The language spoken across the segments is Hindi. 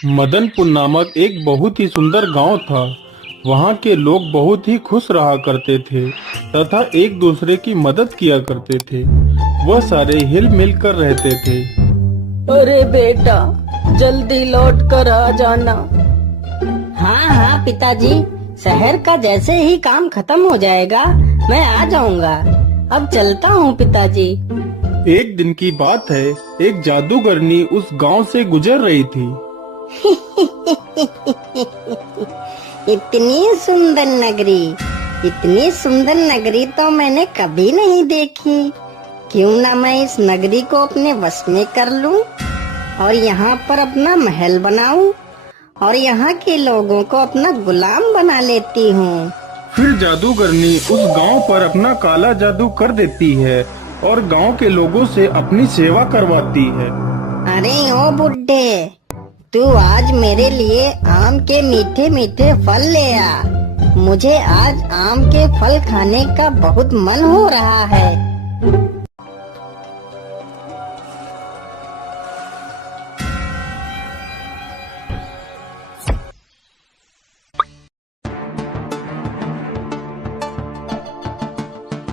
मदनपुर नामक एक बहुत ही सुंदर गांव था। वहां के लोग बहुत ही खुश रहा करते थे तथा एक दूसरे की मदद किया करते थे। वह सारे हिल मिल कर रहते थे। अरे बेटा, जल्दी लौट कर आ जाना। हाँ हाँ पिताजी, शहर का जैसे ही काम खत्म हो जाएगा मैं आ जाऊंगा। अब चलता हूँ पिताजी। एक दिन की बात है, एक जादूगरनी उस गांव से गुजर रही थी। इतनी सुंदर नगरी, इतनी सुंदर नगरी तो मैंने कभी नहीं देखी। क्यों ना मैं इस नगरी को अपने वश में कर लूं और यहाँ पर अपना महल बनाऊं और यहाँ के लोगों को अपना गुलाम बना लेती हूँ। फिर जादूगरनी उस गांव पर अपना काला जादू कर देती है और गांव के लोगों से अपनी सेवा करवाती है। अरे ओ बुड्ढे, तू आज मेरे लिए आम के मीठे मीठे फल ले आ। मुझे आज आम के फल खाने का बहुत मन हो रहा है।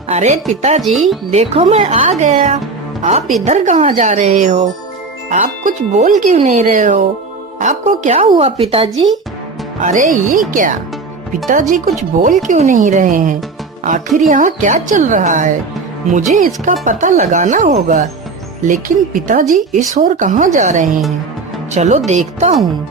अरे पिताजी, देखो मैं आ गया। आप इधर कहाँ जा रहे हो? आप कुछ बोल क्यों नहीं रहे हो? आपको क्या हुआ पिताजी? अरे ये क्या, पिताजी कुछ बोल क्यों नहीं रहे हैं? आखिर यहाँ क्या चल रहा है? मुझे इसका पता लगाना होगा। लेकिन पिताजी इस ओर कहाँ जा रहे हैं? चलो देखता हूँ।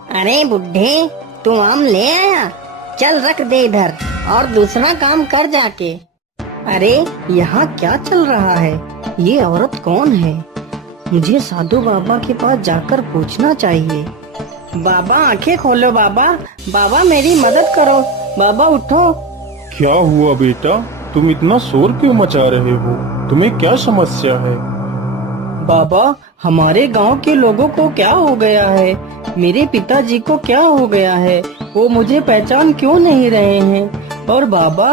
अरे बुड्ढे, तू आम ले आया? चल रख दे इधर और दूसरा काम कर जाके। अरे यहाँ क्या चल रहा है? ये औरत कौन है? मुझे साधु बाबा के पास जाकर पूछना चाहिए। बाबा आंखें खोलो बाबा, बाबा मेरी मदद करो। बाबा उठो। क्या हुआ बेटा, तुम इतना शोर क्यों मचा रहे हो? तुम्हें क्या समस्या है? बाबा, हमारे गांव के लोगों को क्या हो गया है? मेरे पिताजी को क्या हो गया है? वो मुझे पहचान क्यों नहीं रहे हैं? और बाबा,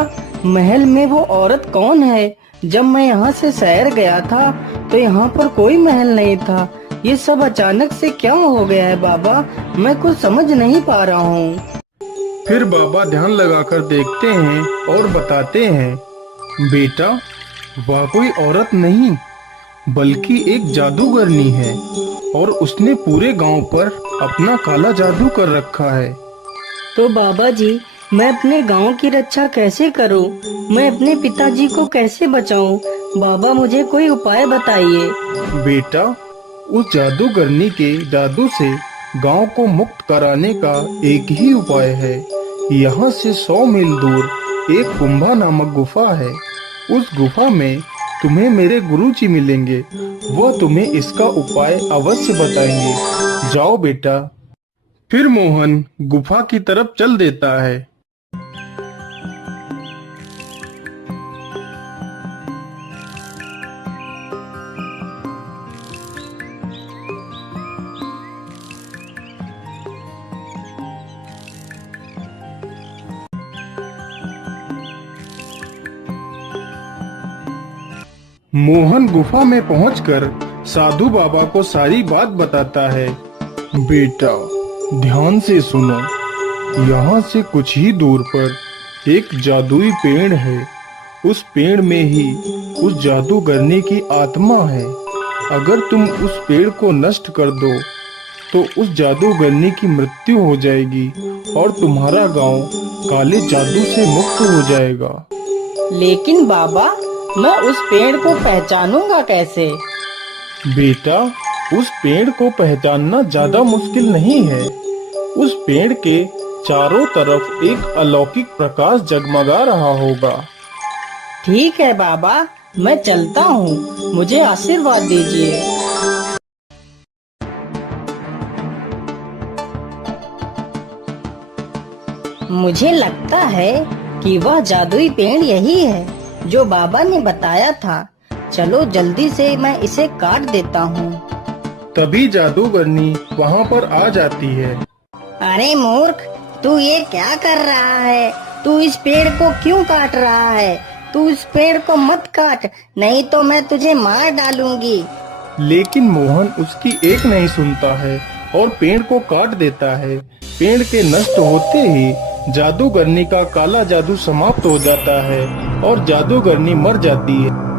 महल में वो औरत कौन है? जब मैं यहाँ से शहर गया था तो यहाँ पर कोई महल नहीं था। ये सब अचानक से क्या हो गया है बाबा? मैं कुछ समझ नहीं पा रहा हूँ। फिर बाबा ध्यान लगाकर देखते हैं और बताते हैं, बेटा वह कोई औरत नहीं बल्कि एक जादूगरनी है और उसने पूरे गांव पर अपना काला जादू कर रखा है। तो बाबा जी, मैं अपने गांव की रक्षा कैसे करूं? मैं अपने पिताजी को कैसे बचाऊं? बाबा मुझे कोई उपाय बताइए। बेटा, उस जादूगरनी के जादू से गांव को मुक्त कराने का एक ही उपाय है। यहाँ से 100 मील दूर एक कुंभा नामक गुफा है। उस गुफा में तुम्हें मेरे गुरुजी मिलेंगे। वह तुम्हें इसका उपाय अवश्य बताएंगे। जाओ बेटा। फिर मोहन गुफा की तरफ चल देता है। मोहन गुफा में पहुंचकर साधु बाबा को सारी बात बताता है। बेटा, ध्यान से सुनो। यहाँ से कुछ ही दूर पर एक जादुई पेड़ है। उस पेड़ में ही उस जादूगरनी की आत्मा है। अगर तुम उस पेड़ को नष्ट कर दो तो उस जादूगरनी की मृत्यु हो जाएगी और तुम्हारा गांव काले जादू से मुक्त हो जाएगा। लेकिन बाबा, मैं उस पेड़ को पहचानूंगा कैसे? बेटा, उस पेड़ को पहचानना ज्यादा मुश्किल नहीं है। उस पेड़ के चारों तरफ एक अलौकिक प्रकाश जगमगा रहा होगा। ठीक है बाबा, मैं चलता हूँ। मुझे आशीर्वाद दीजिए। मुझे लगता है कि वह जादुई पेड़ यही है जो बाबा ने बताया था। चलो जल्दी से मैं इसे काट देता हूँ। तभी जादूगरनी वहाँ पर आ जाती है। अरे मूर्ख, तू ये क्या कर रहा है? तू इस पेड़ को क्यों काट रहा है? तू इस पेड़ को मत काट, नहीं तो मैं तुझे मार डालूंगी। लेकिन मोहन उसकी एक नहीं सुनता है और पेड़ को काट देता है। पेड़ के नष्ट होते ही जादूगरनी का काला जादू समाप्त हो जाता है और जादूगरनी मर जाती है।